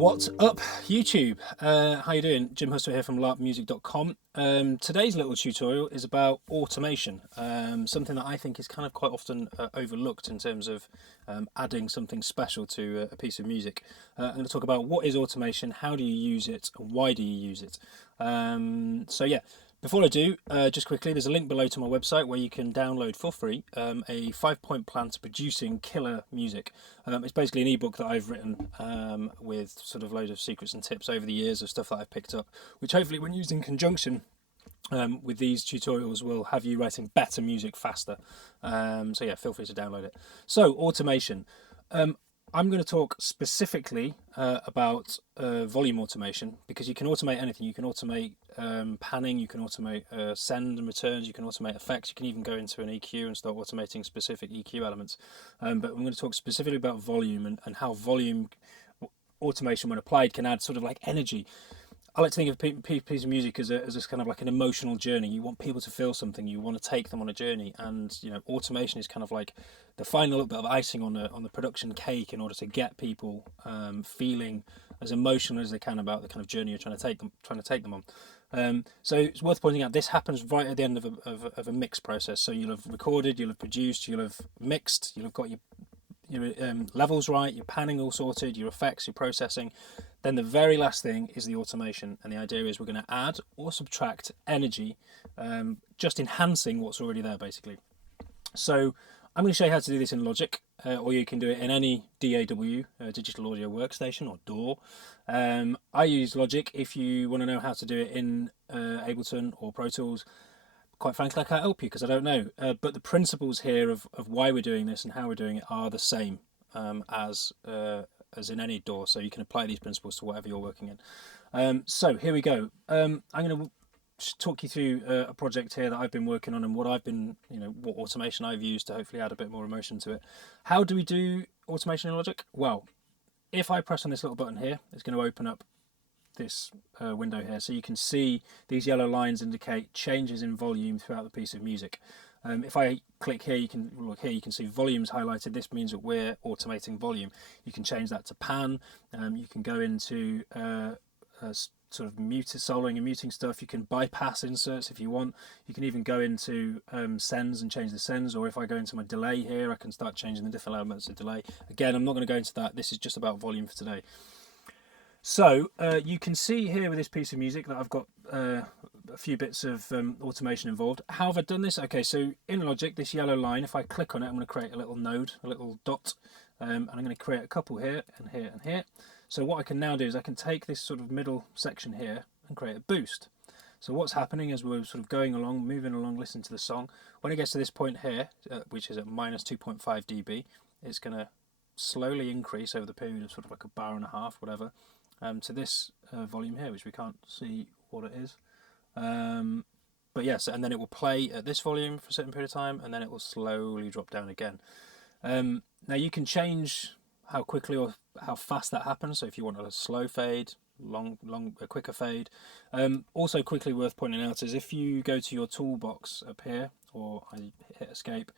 What's up, YouTube? How you doing? Jim Hustle here from larpmusic.com. Today's little tutorial is about automation, something that I think is kind of quite often overlooked in terms of adding something special to a piece of music. I'm going to talk about what is automation, how do you use it, and why do you use it. So yeah. Before I do, just quickly, there's a link below to my website where you can download for free a 5-point plan to producing killer music. It's basically an ebook that I've written with sort of loads of secrets and tips over the years of stuff that I've picked up, which hopefully when used in conjunction with these tutorials will have you writing better music faster. So yeah, feel free to download it. So automation. I'm going to talk specifically about volume automation, because you can automate anything. You can automate panning, you can automate send and returns, you can automate effects, you can even go into an EQ and start automating specific EQ elements. But I'm going to talk specifically about volume and how volume automation, when applied, can add sort of like energy. I like to think of a piece of music as this kind of like an emotional journey. You want people to feel something. You want to take them on a journey, and automation is kind of like the final little bit of icing on the production cake in order to get people feeling as emotional as they can about the kind of journey you're trying to take them on. So it's worth pointing out this happens right at the end of a mix process. So you'll have recorded, you'll have produced, you'll have mixed, you'll have got your levels right, your panning all sorted, your effects, your processing. Then the very last thing is the automation, and the idea is we're going to add or subtract energy, just enhancing what's already there, basically. So I'm going to show you how to do this in Logic, or you can do it in any DAW, digital audio workstation, or DAW. I use Logic. If you want to know how to do it in Ableton or Pro Tools, quite frankly, I can't help you because I don't know. But the principles here of why we're doing this and how we're doing it are the same as in any DAW. So you can apply these principles to whatever you're working in. So here we go. I'm going to talk you through a project here that I've been working on and what I've been, what automation I've used to hopefully add a bit more emotion to it. How do we do automation in Logic? Well, if I press on this little button here, it's going to open up this window here, so you can see these yellow lines indicate changes in volume throughout the piece of music. If I click here, you can look here, you can see volumes highlighted. This means that we're automating volume. You can change that to pan. You can go into sort of soloing and muting stuff. You can bypass inserts if you want. You can even go into sends and change the sends, or if I go into my delay here, I can start changing the different elements of delay. Again, I'm not going to go into that. This is just about volume for today. So you can see here with this piece of music that I've got a few bits of automation involved. How have I done this? Okay, so in Logic, this yellow line, if I click on it, I'm going to create a little node, a little dot, and I'm going to create a couple here and here and here. So what I can now do is I can take this sort of middle section here and create a boost. So what's happening as we're sort of going along, moving along, listening to the song, when it gets to this point here, which is at minus 2.5 dB, it's going to slowly increase over the period of sort of like a bar and a half, whatever, to this volume here, which we can't see what it is. But yes, and then it will play at this volume for a certain period of time, and then it will slowly drop down again. Now you can change how quickly or how fast that happens. So if you want a slow fade, a quicker fade. Also quickly worth pointing out is if you go to your toolbox up here, or I hit escape,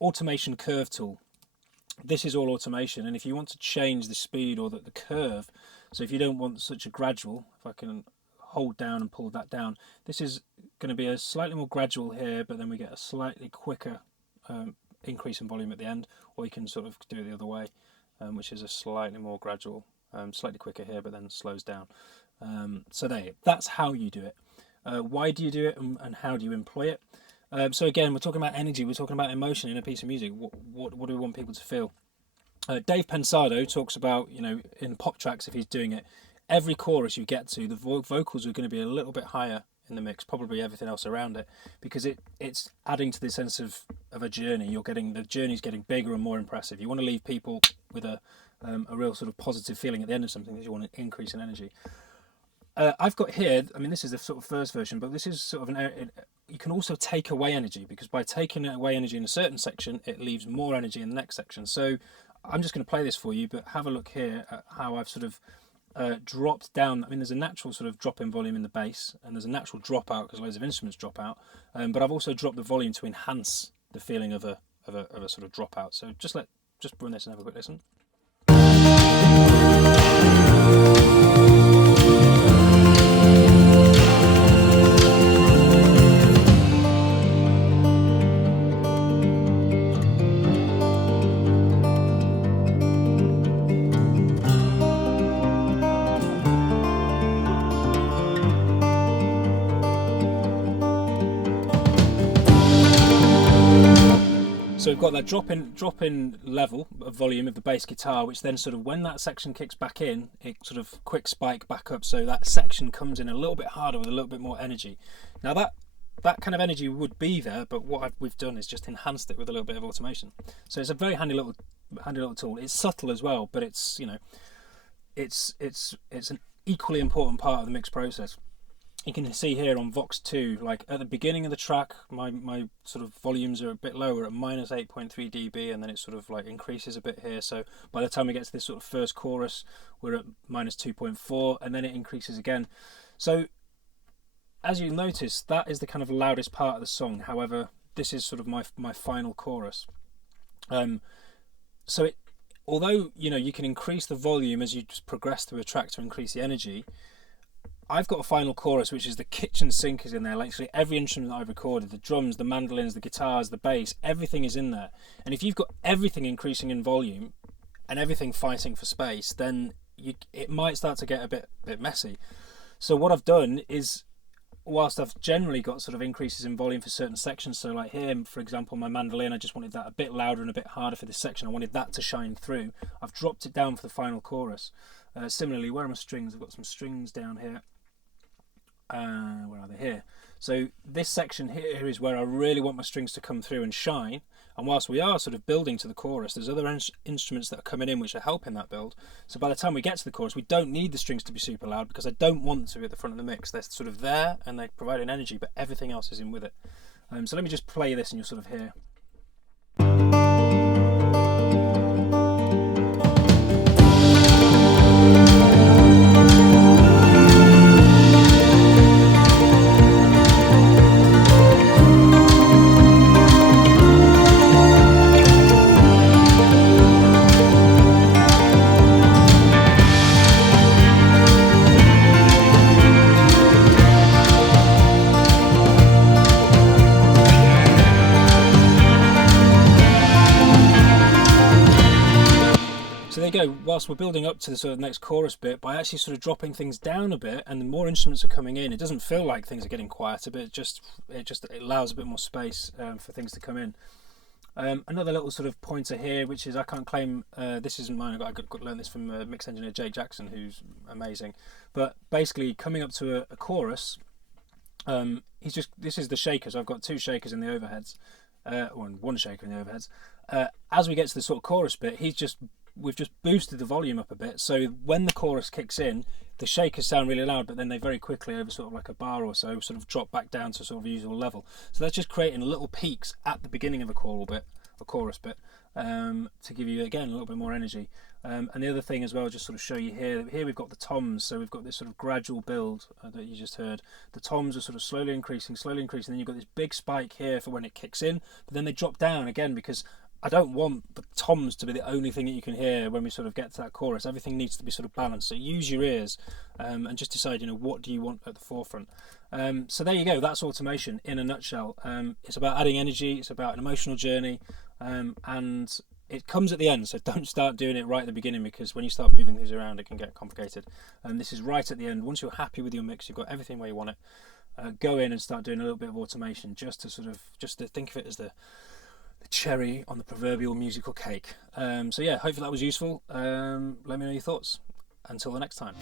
automation curve tool. This is all automation, and if you want to change the speed or the curve, so if you don't want such a gradual, if I can hold down and pull that down, this is going to be a slightly more gradual here, but then we get a slightly quicker increase in volume at the end, or you can sort of do it the other way, which is a slightly more gradual, slightly quicker here, but then slows down. So that's how you do it. Why do you do it, and how do you employ it? So again, we're talking about energy, we're talking about emotion in a piece of music. What do we want people to feel? Dave Pensado talks about, in pop tracks, if he's doing it, every chorus you get to, the vocals are going to be a little bit higher in the mix, probably everything else around it, because it's adding to the sense of a journey. The journey's getting bigger and more impressive. You want to leave people with a real sort of positive feeling at the end of something, because you want an increase in energy. I've got here, this is the sort of first version, but this is sort of you can also take away energy, because by taking away energy in a certain section, it leaves more energy in the next section. So I'm just going to play this for you, but have a look here at how I've sort of dropped down. there's a natural sort of drop in volume in the bass, and there's a natural drop out because loads of instruments drop out, but I've also dropped the volume to enhance the feeling of a sort of drop out. So just run this and have a quick listen. So we've got that drop in level of volume of the bass guitar, which then sort of, when that section kicks back in, it sort of quick spike back up, so that section comes in a little bit harder with a little bit more energy. Now that kind of energy would be there, but what we've done is just enhanced it with a little bit of automation. So it's a very handy little tool. It's subtle as well, but it's, you know, it's an equally important part of the mix process. You can see here on Vox 2, like at the beginning of the track, my sort of volumes are a bit lower at minus 8.3 dB, and then it sort of like increases a bit here. So by the time we get to this sort of first chorus, we're at minus 2.4, and then it increases again. So as you notice, that is the kind of loudest part of the song. However, this is sort of my final chorus. So although, you know, you can increase the volume as you just progress through a track to increase the energy, I've got a final chorus which is the kitchen sink is in there. Literally every instrument that I've recorded, the drums, the mandolins, the guitars, the bass, everything is in there. And if you've got everything increasing in volume and everything fighting for space, then it might start to get a bit messy. So what I've done is, whilst I've generally got sort of increases in volume for certain sections, so like here, for example, my mandolin, I just wanted that a bit louder and a bit harder for this section. I wanted that to shine through. I've dropped it down for the final chorus. Similarly, where are my strings? I've got some strings down here. Where are they? Here. So this section here is where I really want my strings to come through and shine. And whilst we are sort of building to the chorus, there's other instruments that are coming in which are helping that build. So by the time we get to the chorus, we don't need the strings to be super loud, because I don't want to at the front of the mix. They're sort of there and they're providing energy, but everything else is in with it. So let me just play this and you'll sort of hear. So there you go. Whilst we're building up to the sort of next chorus bit, by actually sort of dropping things down a bit, and the more instruments are coming in, it doesn't feel like things are getting quieter, but it allows a bit more space for things to come in. Another little sort of pointer here, which is, I can't claim this isn't mine. I got to learn this from mix engineer Jake Jackson, who's amazing. But basically, coming up to a chorus, this is the shakers. I've got two shakers in the overheads, one shaker in the overheads. As we get to the sort of chorus bit, we've just boosted the volume up a bit, so when the chorus kicks in, the shakers sound really loud, but then they very quickly, over sort of like a bar or so, sort of drop back down to sort of usual level. So that's just creating little peaks at the beginning of a chorus bit, to give you, again, a little bit more energy. And the other thing as well, just sort of show you here we've got the toms, so we've got this sort of gradual build that you just heard. The toms are sort of slowly increasing, then you've got this big spike here for when it kicks in, but then they drop down again, because I don't want the toms to be the only thing that you can hear when we sort of get to that chorus. Everything needs to be sort of balanced. So use your ears and just decide, you know, what do you want at the forefront. So there you go. That's automation in a nutshell. It's about adding energy. It's about an emotional journey, and it comes at the end. So don't start doing it right at the beginning, because when you start moving things around, it can get complicated. And this is right at the end. Once you're happy with your mix, you've got everything where you want it. Go in and start doing a little bit of automation, just to think of it as the cherry on the proverbial musical cake. So yeah, hopefully that was useful. Let me know your thoughts. Until the next time.